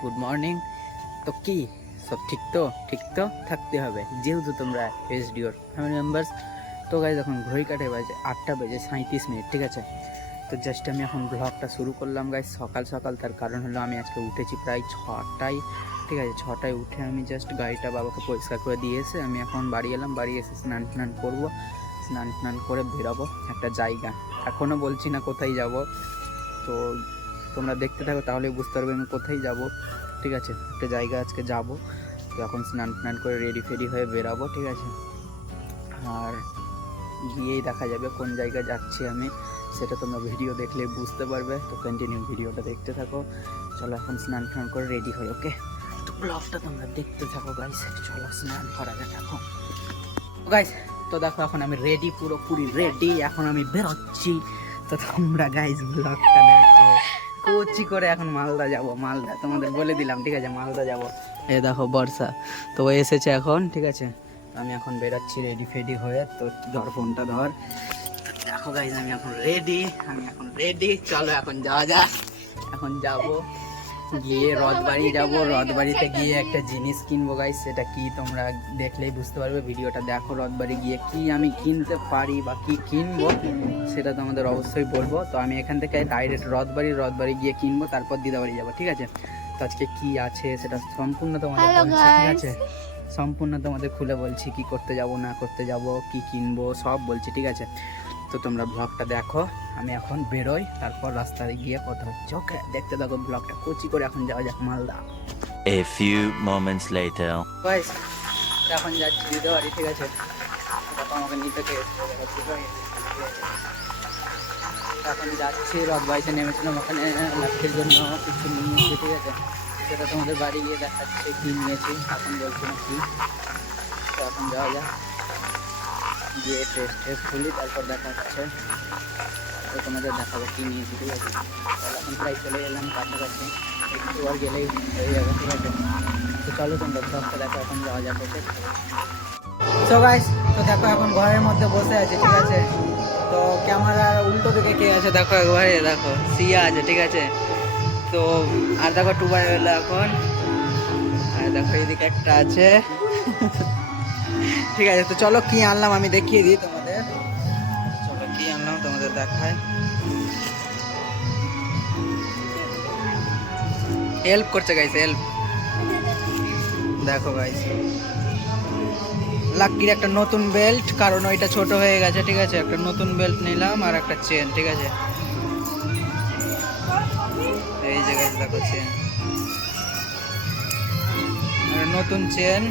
Good morning. তো কি সব ঠিক তো থাকতে হবে, যেহেতু তোমরা এসডিওর ফ্যামিলি মেম্বার্স। তো গাইজ এখন ঘড়ি কাটে বাজে 8টা বেজে 37 মিনিট, ঠিক আছে। তো জাস্ট আমি এখন ব্লগটা শুরু করলাম গাইজ সকাল সকাল। তার কারণ হলো আমি আজকে উঠেছি প্রায় 6টায়, ঠিক আছে। 6টায় উঠে আমি জাস্ট গাড়িটা বাবাকে পরিষ্কার করে দিয়ে এসে আমি এখন বাড়ি এলাম। বাড়ি এসে স্নান করবো, স্নান করে বেরোবো একটা জায়গা। এখনও বলছি না কোথায় যাব, তো তোমরা দেখতে থাকো তাহলে বুঝতে পারবে আমি কোথায় যাব, ঠিক আছে। একটা জায়গা আজকে যাব, তো এখন স্নান করে রেডি হয়ে বেরাবো, ঠিক আছে। আর গিয়েই দেখা যাবে কোন জায়গায় যাচ্ছি আমি, সেটা তোমরা ভিডিও দেখলে বুঝতে পারবে। তো কন্টিনিউ ভিডিওটা দেখতে থাকো। চলো এখন স্নান করে রেডি হই, ওকে। তো ব্লগটা তোমরা দেখতে থাকো গাইস। চলো স্নান করা যাক এখন গাইস। তো দেখো এখন আমি রেডি, পুরোপুরি রেডি, এখন আমি বেরোচ্ছি। তো তোমরা গাইস ব্লগটা দেখো। কোচি করে এখন মালদা যাব, মালদা তোমাদের বলে দিলাম, ঠিক আছে। মালদা যাব। এই দেখো বর্ষা তো এসেছে এখন, ঠিক আছে। আমি এখন বেরোচ্ছি রেডি হয়ে। তো ধর ফোনটা ধর। দেখো গাইস আমি এখন রেডি। চলো এখন যাওয়া যাক। এখন যাব গিয়ে রথবাড়ি যাব। রথবাড়িতে গিয়ে একটা জিনিস কিনবো গাইস। সেটা কি তোমরা দেখলেই বুঝতে পারবে, ভিডিওটা দেখো। রথবাড়ি গিয়ে কি আমি কিনতে পারি বা কি কিনবো সেটা তোমাদের অবশ্যই বলবো। তো আমি এখান থেকে ডাইরেক্ট রথবাড়ি গিয়ে কিনবো, তারপর দিদাবাড়ি যাবো, ঠিক আছে। তো আজকে কি আছে সেটা সম্পূর্ণ তোমাদের বলছি, ঠিক আছে। সম্পূর্ণ তোমাদের খুলে বলছি, কি করতে যাব না করতে যাব, কি কিনবো সব বলছি, ঠিক আছে। তো তোমরা ব্লগটা দেখো। আমি এখন বেরোই, তারপর রাস্তায় গিয়ে কথা হচ্ছে, ওকে। দেখতে থাকো ব্লগটা। কোচি করে এখন যাওয়া যাক Malda. A few moments later. Guys এখন যাচ্ছি দিদাবাড়ি, ঠিক আছে। বাবা আমাকে নিতে গিয়েছে, এখন যাচ্ছি। রথবাড়িতে নেমেছিলাম, ওখানে লাঠির জন্য কিছু নিয়েছি, ঠিক আছে। সেটা তোমাদের বাড়ি গিয়ে দেখাচ্ছে কি নিয়েছি, এখন বলছি না কি। তো এখন যাওয়া যাক, গিয়ে টেস্ট খুলি, তারপর দেখা হচ্ছে। তো তোমাদের দেখাবো কি নিয়েছি, ঠিক আছে। তাহলে এখন প্রায় চলে এলাম কাছাকাছি, একটু আর গেলেই হয়ে যাবে, ঠিক আছে। তো চলো তোমরা ব্লগটা দেখো, এখন যাওয়া যাক, ওকে। সো গাইস তো দেখো এখন ঘরের মধ্যে বসে আছে, ঠিক আছে। তো ক্যামেরার উল্টো দিকে কে আছে দেখো একবারে, দেখো সিয়া আছে, ঠিক আছে। তো আর দেখো টুবাই এলো এখন, আর দেখো এইদিকে একটা আছে ঠিক আছে। তো চলো কি আনলাম আমি দেখিয়ে দিই তোমাদের। চলো কি আনলাম তোমাদের দেখায়। হেল্প করছে গাইস, হেল্প। দেখো গাইস লাকির একটা নতুন বেল্ট, কারণ ওইটা ছোট হয়ে গেছে, ঠিক আছে। একটা নতুন বেল্ট নিলাম আর একটা চেন, ঠিক আছে। এই যে গাইস দেখো চেন, নতুন চেন,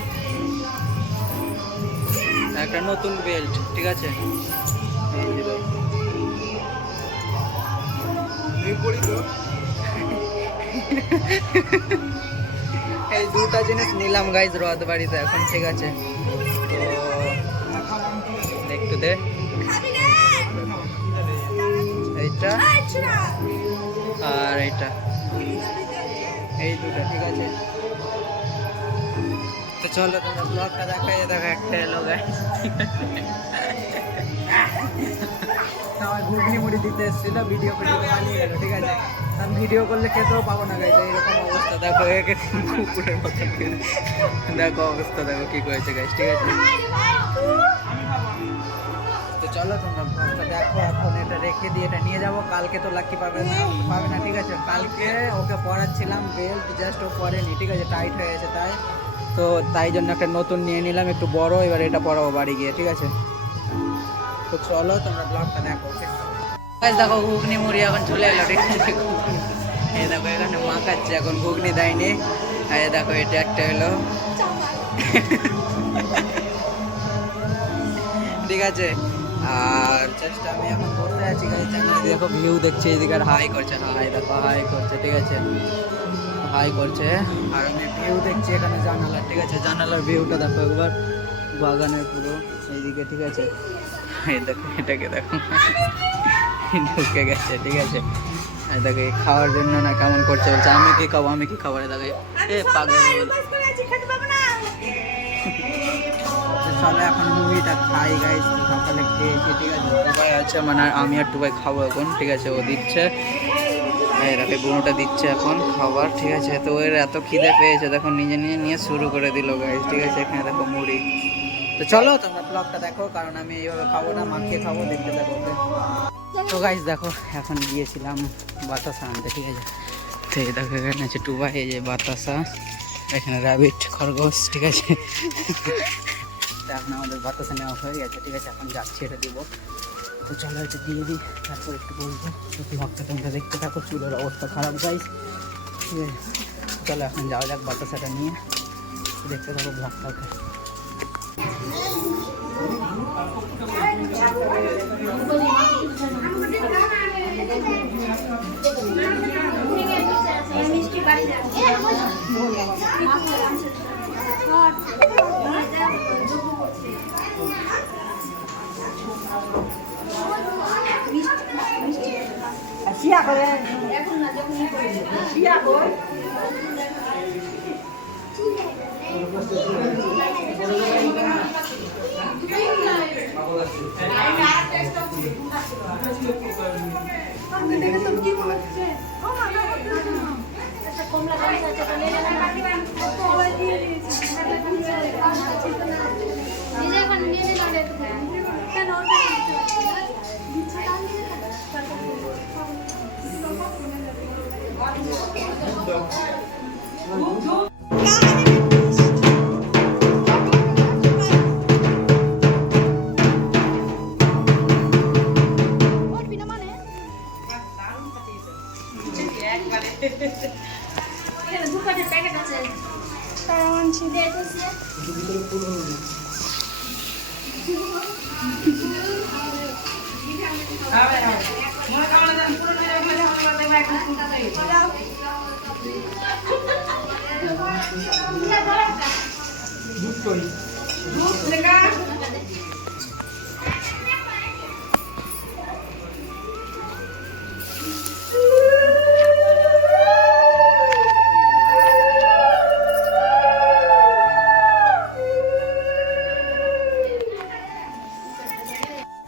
একটা নতুন বেল্ট, ঠিক আছে। এই যে এই দুটা জিনিস নিলাম গাইজ রথবাড়িতে এখন, ঠিক আছে। তো একটু দে এইটা আর এইটা, এই দুটো, ঠিক আছে। তো চলো তোমরা ব্লগটা দেখাই। দেখো একটা এলো গাইজ, আমার ঘুগনি মুড়ি দিতে এসেছিল, ভিডিও বানিয়ে গেল, ঠিক আছে। আমি ভিডিও করলে খেতেও পাবো না গাইজ, এইরকম অবস্থা। দেখো একে কুকুরের মতো, দেখো অবস্থা, দেখো কি করেছে গাইজ, ঠিক আছে। তো চলো তোমরা ব্লগটা দেখো। এখন এটা রেখে দিয়ে এটা নিয়ে যাবো। কালকে তো লাকি পাবে না, ঠিক আছে। কালকে ওকে পরাচ্ছিলাম বেল্ট, জাস্ট ও পরেনি, ঠিক আছে। টাইট হয়ে গেছে তাই। তো তাই জন্য একটা নতুন নিয়ে নিলাম, একটু বড়। এবার এটা পরাবো বাড়ি গিয়ে, ঠিক আছে। তো চলো তোমরা ব্লগটা দেখো, ওকে। দেখো ঘুগনি মুড়ি এখন চলে এলো, ঠিক আছে। এই দেখো এখানে মাখাচ্ছে, এখন ঘুগনি দেয়নি। এই দেখো এটা একটা এলো ঠিক আছে। আর জাস্ট আমি এখন বসে আছি গাইস, দেখো ভিউ দেখছি এদিকে, আর হাই করছে, দেখো হাই করছে, ঠিক আছে। হাই করছে আর আমি ভিউ দেখছি এখানে জানালার, ঠিক আছে। জানালার ভিউটা দেখো একবার, বাগানের পুরো এইদিকে, ঠিক আছে। এই দেখো এটাকে দেখো ঢুকে গেছে, ঠিক আছে। আর দেখো খাওয়ার জন্য না কেমন করছে, বলছে আমি কি খাবো দেখো এ পাগল। চলো এখন মুড়িটা খাই গাইস, সকালে খেয়েছি, ঠিক আছে। টুবাই আছে, মানে আমি আর টুবাই খাবো এখন, ঠিক আছে। ও দিচ্ছে, এরাকে বুনোটা দিচ্ছে এখন খাবার, ঠিক আছে। তো এর এত খিদে পেয়েছে, দেখো নিজে নিজে নিয়ে শুরু করে দিল গাইস, ঠিক আছে। এখানে দেখো মুড়ি। তো চলো তোমরা ব্লগটা দেখো, কারণ আমি এইভাবে খাবো না, মাখিয়ে খাবো, দেখতে দেখো। তো গাইস দেখো এখন গিয়েছিলাম বাতাসা আনতে, ঠিক আছে। তো এই দেখো এখানে আছে টুবা, এই যে বাতাসা, এখানে র্যাবিট খরগোশ, ঠিক আছে। এখন আমাদের বাতাসা নেওয়া হয়ে গেছে, ঠিক আছে। এখন যাচ্ছি, এটা দিব। তো চলো এটা দিয়ে দিই, তারপর একটু বলবো। ব্লগটা তোমরা দেখতে থাকো, চুলের অবস্থা খারাপ গাইস, ঠিক আছে। চলো এখন যাওয়া যাক বাতাসাটা নিয়ে, দেখতে থাকো ব্লগটা।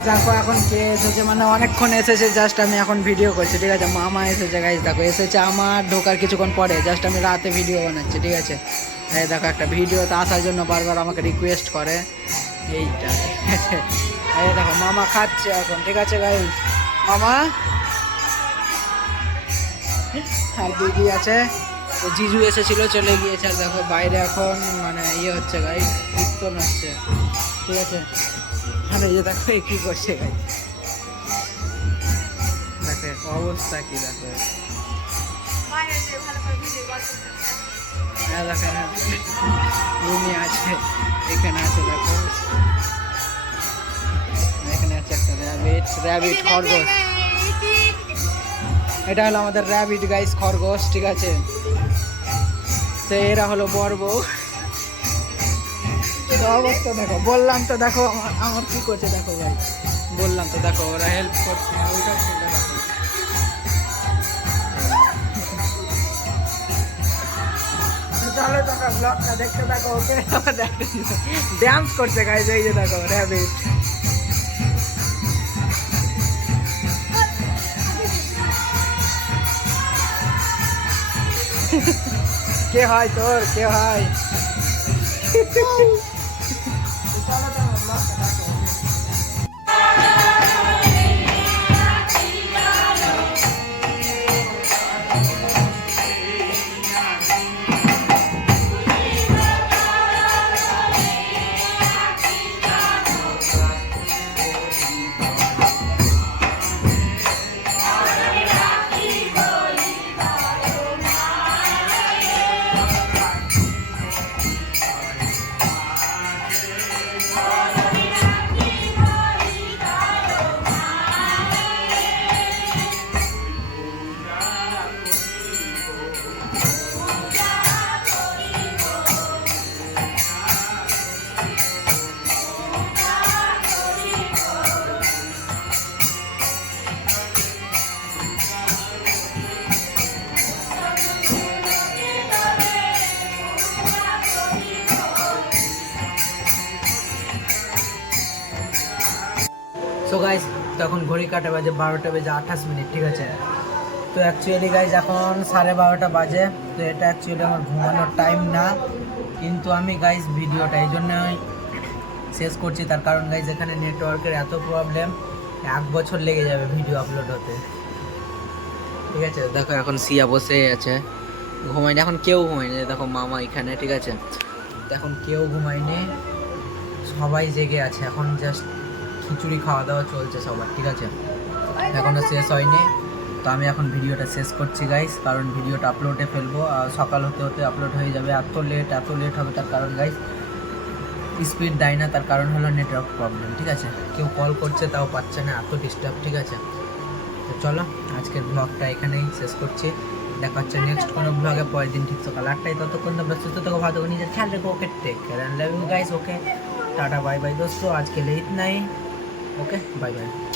দেখো এখন কে এসেছে, মানে অনেকক্ষণ এসেছে, জাস্ট আমি এখন ভিডিও করছি, ঠিক আছে। মামা এসেছে গাইজ, দেখো এসেছে আমার ঢোকার কিছুক্ষণ পরে, জাস্ট আমি রাতে ভিডিও বানাচ্ছি, ঠিক আছে। এই দেখো একটা ভিডিওতে আসার জন্য বারবার আমাকে রিকোয়েস্ট করে, এইটা, ঠিক আছে। এই দেখো মামা খাচ্ছে এখন, ঠিক আছে গাইজ। মামা আর দিদি আছে, তো জিজু এসেছিল, চলে গিয়েছে। আর দেখো বাইরে এখন মানে ইয়ে হচ্ছে গাইজ, কীর্তন হচ্ছে, ঠিক আছে। আর এই যে দেখো কি করছে গাই, দেখো অবস্থা কি, দেখো রুমি আছে, এখানে আছে, দেখো এখানে আছে একটা র্যাবিট খরগোশ। এটা হলো আমাদের র্যাবিট গাইস, খরগোশ, ঠিক আছে। তো এরা হলো বর বউ। অবস্থা দেখো, বললাম তো, দেখো আমার কি করছে, দেখো ভাই, বললাম তো, দেখো ওরা হেল্প করছে। চলো তোমরা ব্লগটা দেখতে থাকো, ওকে। ড্যান্স করছে গাইজ, এই যে দেখো র্যাবিট। কে হয় তোর, কে হয়? সো গাইস, তখন ঘড়ি কাটা বাজে 12টা বেজে 28 মিনিট, ঠিক আছে। তো তো অ্যাকচুয়ালি গাইজ এখন 12:30 বাজে। তো এটা অ্যাকচুয়ালি আমার ঘুমানোর টাইম না, কিন্তু আমি গাইজ ভিডিওটা এই জন্যই শেষ করছি। তার কারণ গাইজ এখানে নেটওয়ার্কের এত প্রবলেম, 1 বছর লেগে যাবে ভিডিও আপলোড হতে। ঠিক আছে, দেখো এখন সিয়া বসে আছে, ঘুমায়নি এখন, কেউ ঘুমায়নি। দেখো মামা এখানে, ঠিক আছে, এখন কেউ ঘুমায়নি, সবাই জেগে আছে। এখন জাস্ট খিচুড়ি খাওয়া দাওয়া চলছে সবার, ঠিক আছে, এখনও শেষ হয়নি। তো আমি এখন ভিডিওটা শেষ করছি গাইস, কারণ ভিডিওটা আপলোডে ফেলবো আর সকাল হতে হতে আপলোড হয়ে যাবে। এত লেট হবে তার কারণ গাইস স্পিড দেয় না, তার কারণ হলো নেটওয়ার্ক প্রবলেম। ঠিক আছে, কেউ কল করছে তাও পাচ্ছে না, এত ডিস্টার্ব। ঠিক আছে, তো চলো আজকের ব্লগটা এখানেই শেষ করছি। দেখা হচ্ছে নেক্সট কোনো ব্লগে পরের দিন ঠিক সকাল 8টায়। ততক্ষণ তোমরা সুস্থ থাকো, ভালো থাকো, নিজের খেয়াল রেখো। Okay, take care and love you guys. Okay, tata bye bye दोस्तों, आज के लिए इतना ही। Okay, bye bye.